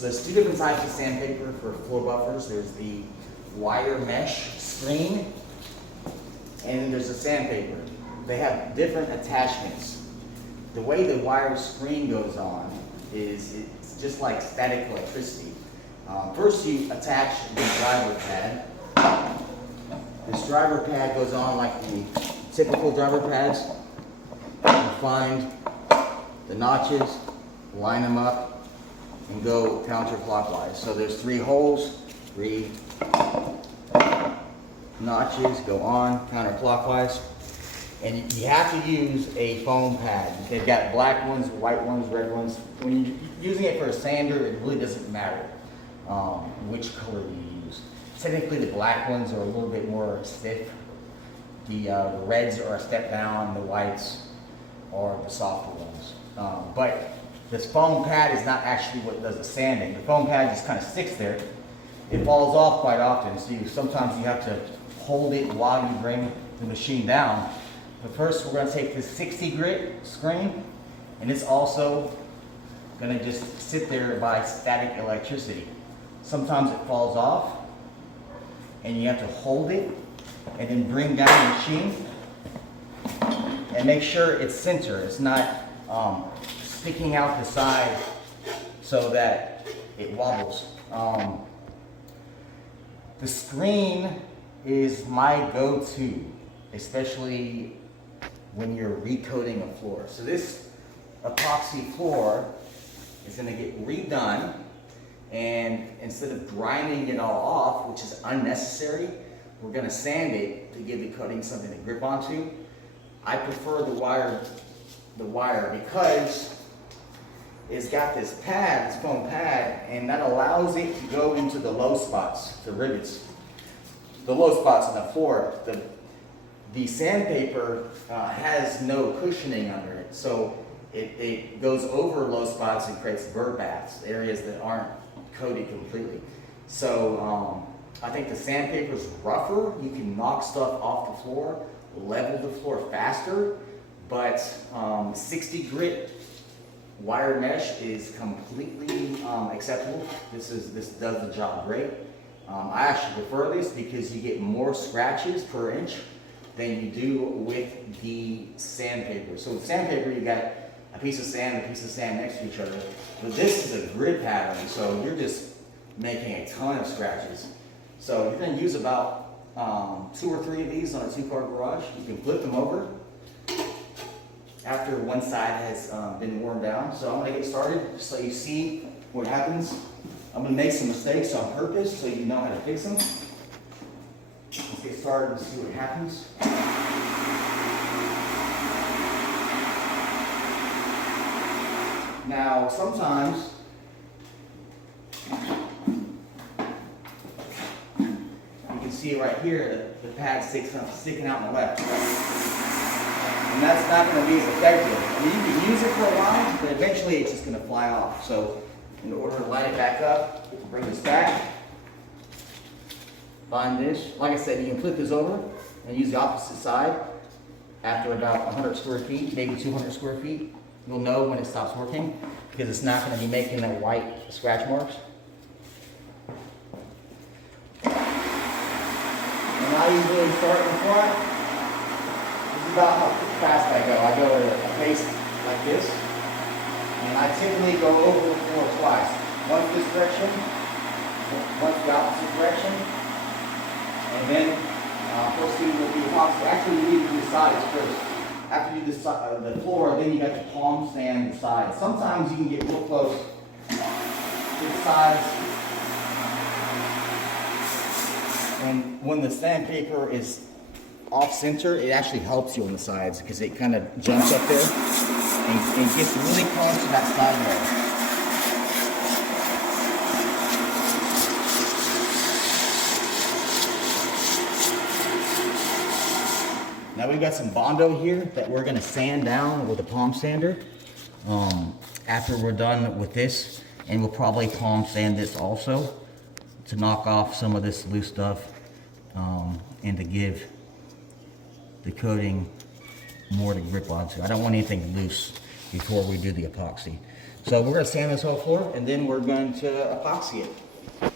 So there's two different types of sandpaper for floor buffers. There's the wire mesh screen, and there's the sandpaper. They have different attachments. The way the wire screen goes on is it's just like static electricity. First you attach the driver pad. This driver pad goes on like the typical driver pads. You find the notches, line them up, and go counterclockwise. So there's 3 holes, 3 notches, go on counterclockwise. And you have to use a foam pad. They've got black ones, white ones, red ones. When you're using it for a sander, it really doesn't matter which color you use. Technically, the black ones are a little bit more stiff. The reds are a step down, the whites are the softer ones. But this foam pad is not actually what does the sanding. The foam pad just kind of sticks there. It falls off quite often, so sometimes you have to hold it while you bring the machine down. But first, we're going to take this 60 grit screen, and it's also going to just sit there by static electricity. Sometimes it falls off, and you have to hold it, and then bring down the machine, and make sure it's center. It's not sticking out the side so that it wobbles. The screen is my go-to, especially when you're recoating a floor. So this epoxy floor is going to get redone, and instead of grinding it all off, which is unnecessary, we're going to sand it to give the coating something to grip onto. I prefer the wire because it's got this pad, this foam pad, and that allows it to go into the low spots, the rivets, the low spots on the floor. The sandpaper has no cushioning under it, so it goes over low spots and creates bird baths, areas that aren't coated completely. So I think the sandpaper is rougher. You can knock stuff off the floor, level the floor faster, but 60 grit wire mesh is completely acceptable. This does the job great. I actually prefer this because you get more scratches per inch than you do with the sandpaper. So with sandpaper, you got a piece of sand next to each other. But this is a grid pattern, so you're just making a ton of scratches. So you're going to use about 2 or 3 of these on a 2-car garage. You can flip them over after one side has been worn down. So I'm going to get started just so you see what happens. I'm going to make some mistakes on purpose so you know how to fix them. Let's get started and see what happens. Now, sometimes you can see right here the pad sticking out on the left. And that's not going to be as effective. I mean, you can use it for a while, but eventually it's just going to fly off. So in order to line it back up, we'll bring this back. Find this. Like I said, you can flip this over and use the opposite side. After about 100 square feet, maybe 200 square feet, you'll know when it stops working because it's not going to be making that white scratch marks. And I usually start in the front. This is about how fast I go. I go at a pace like this. And I typically go over the floor twice. Once this direction, once the opposite direction. And then proceed with the epoxy. Actually, you need to do the sides first. After you do the floor, then you got to palm sand the sides. Sometimes you can get real close to the sides. And when the sandpaper is off center, it actually helps you on the sides because it kind of jumps up there and gets really close to that side wall. Now we've got some Bondo here that we're going to sand down with a palm sander after we're done with this, and we'll probably palm sand this also to knock off some of this loose stuff and to give the coating more to grip onto. I don't want anything loose before we do the epoxy. So we're gonna sand this whole floor and then we're going to epoxy it.